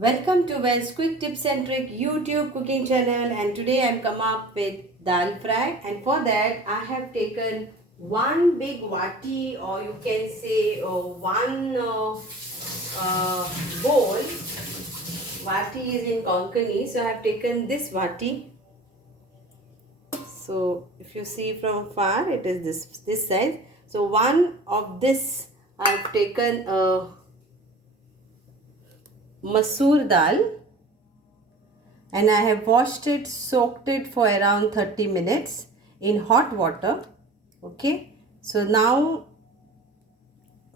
Welcome to Wells Quick Tips and Trick YouTube cooking channel, and today I am come up with dal fry, and for that I have taken one big wati, or you can say one bowl. Wati is in Konkani, so I have taken this wati. So if you see from far, it is this size. So one of this I have taken masoor dal, and I have washed it, soaked it for around 30 minutes in hot water. Okay, so now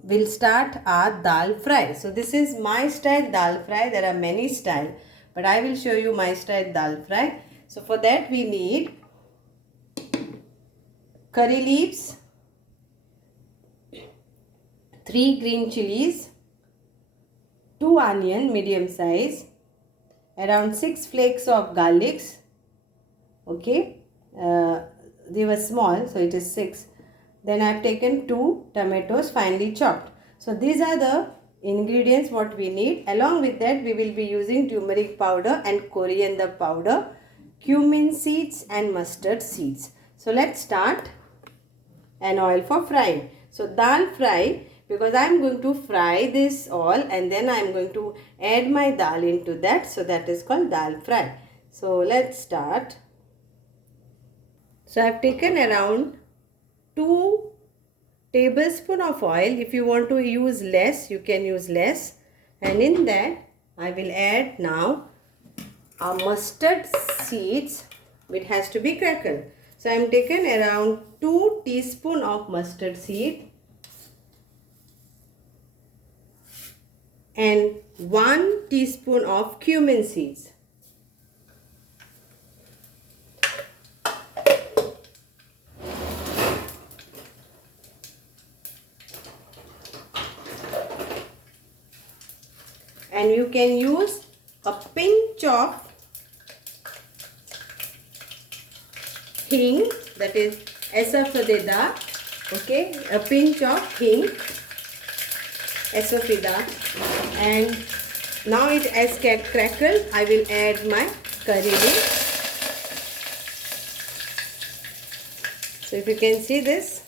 we'll start our dal fry. So this is my style dal fry. There are many styles, but I will show you my style dal fry. So for that we need curry leaves, 3 green chilies, 2 onion medium size, around 6 flakes of garlics. Okay, they were small, so it is 6. Then I have taken 2 tomatoes finely chopped. So these are the ingredients what we need. Along with that we will be using turmeric powder and coriander powder, cumin seeds and mustard seeds. So let's start. An oil for frying. So dal fry, because I am going to fry this all and then I am going to add my dal into that. So that is called dal fry. So let's start. So I have taken around 2 tablespoons of oil. If you want to use less, you can use less. And in that I will add now our mustard seeds. It has to be crackled. So I am taken around 2 teaspoons of mustard seed and 1 teaspoon of cumin seeds. And you can use a pinch of hing, that is asafoetida. Okay, a pinch of hing, asafoetida. And now it has crackled. I will add my curry leaf. So if you can see this,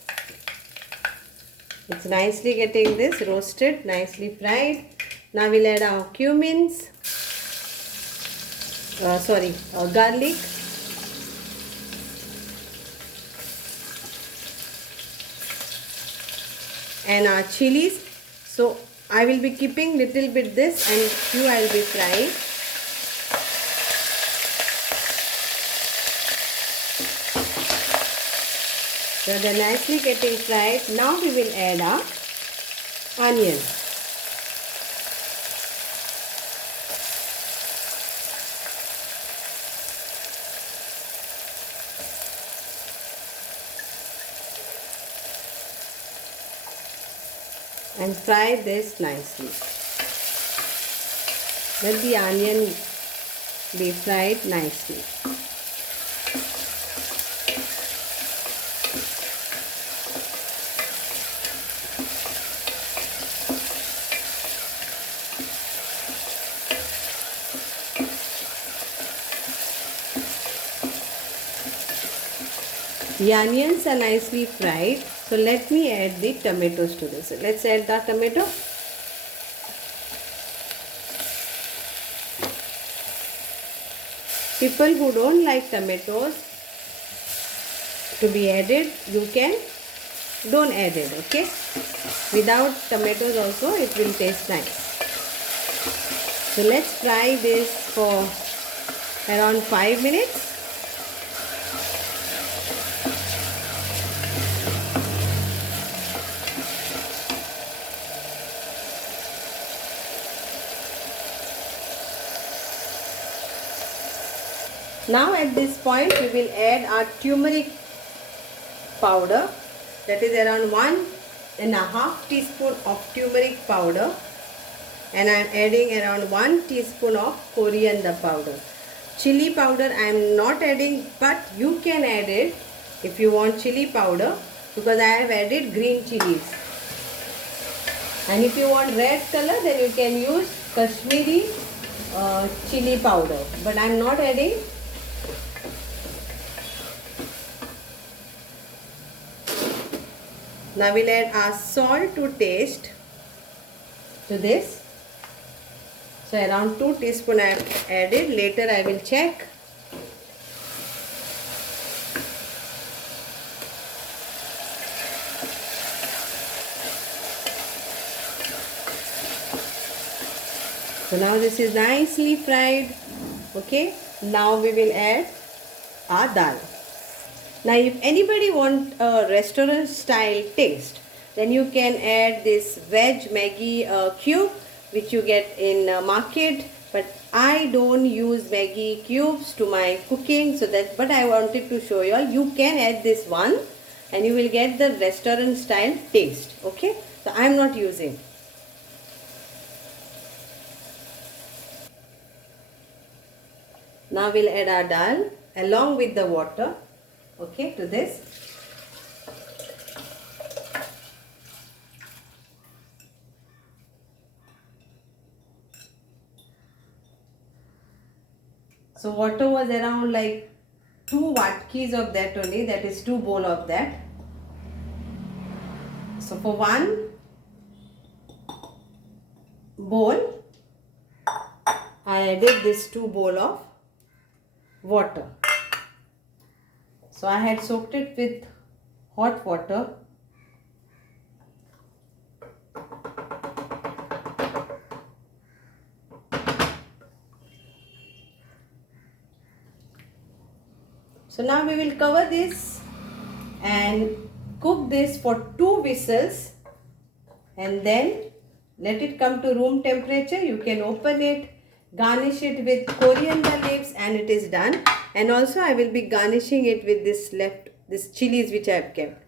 it's nicely getting this roasted, nicely fried. Now we'll add our cumins, garlic, and our chilies. So I will be keeping little bit this and few I will be frying. So they're nicely getting fried. Now we will add our onion. And fry this nicely. Let the onion be fried nicely. The onions are nicely fried. So let me add the tomatoes to this. Let's add the tomato. People who don't like tomatoes to be added, you can don't add it. Okay, without tomatoes also it will taste nice. So let's fry this for around 5 minutes. Now at this point we will add our turmeric powder, that is around 1.5 teaspoon of turmeric powder, and I am adding around 1 teaspoon of coriander powder. Chili powder I am not adding, but you can add it if you want chili powder, because I have added green chilies. And if you want red color, then you can use Kashmiri chili powder, but I'm not adding. Now we'll add our salt to taste to this. So around 2 teaspoons I have added. Later I will check. So now this is nicely fried. Okay. Now we will add our dal. Now if anybody want a restaurant style taste, then you can add this veg Maggi cube which you get in market, but I don't use Maggi cubes to my cooking, so that, but I wanted to show you all you can add this one and you will get the restaurant style taste. Okay, so I am not using. Now we'll add our dal along with the water, okay, to this. So water was around like 2 watkis of that only, that is 2 bowl of that. So for 1 bowl, I added this 2 bowl of water. So I had soaked it with hot water. So now we will cover this and cook this for 2 whistles and then let it come to room temperature. You can open it, garnish it with coriander leaves, and it is done. And also I will be garnishing it with this chilies which I have kept.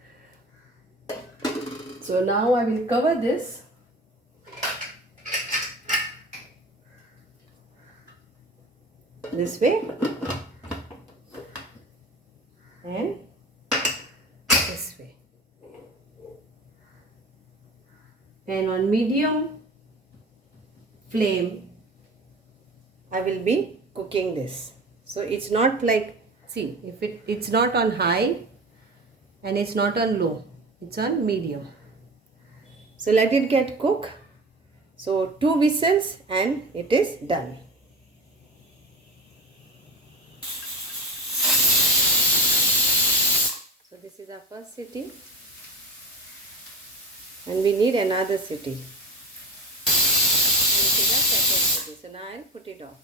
So now I will cover this. This way and this way, and on medium flame I will be cooking this. So it's not like, see, if it's not on high and it's not on low, it's on medium. So let it get cooked. So 2 whistles and it is done. So this is our first sitting and we need another sitting. And this is our second sitting. So now I'll put it off.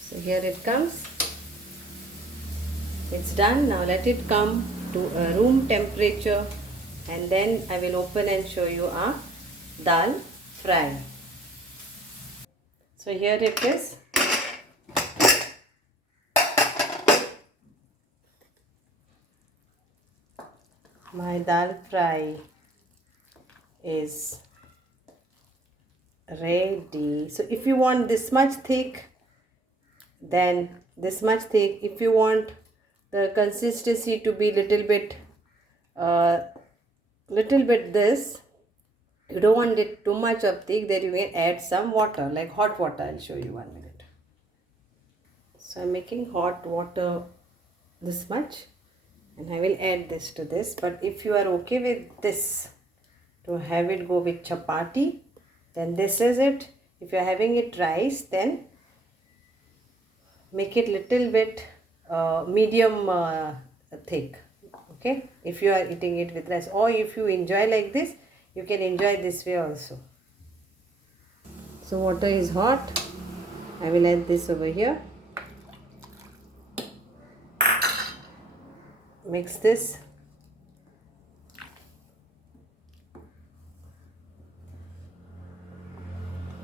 So here it comes. It's done. Now let it come to a room temperature and then I will open and show you our dal fry. So here it is. My dal fry is ready. So if you want this much thick, then this much thick. If you want the consistency to be little bit this, you don't want it too much of thick, then you can add some water, like hot water. I'll show you 1 minute. So I'm making hot water this much and I will add this to this. But if you are okay with this, to have it go with chapati, then this is it. If you are having it rice, then make it little bit medium thick. Okay, if you are eating it with rice, or if you enjoy like this, you can enjoy this way also. So water is hot. I will add this over here. Mix this.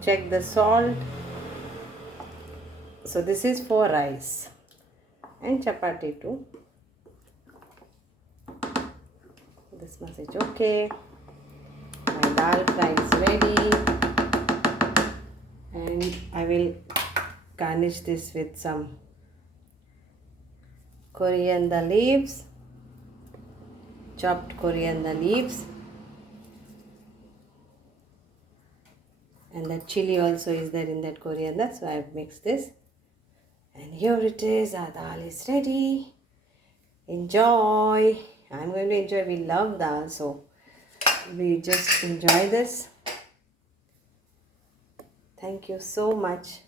Check the salt. So this is for rice and chapati too. This much is okay. My dal fry is ready and I will garnish this with some coriander leaves, chopped coriander leaves, And that chili also is there in that coriander. So I've mixed this. And here it is. Our dal is ready. Enjoy. I'm going to enjoy. We love dal. So we just enjoy this. Thank you so much.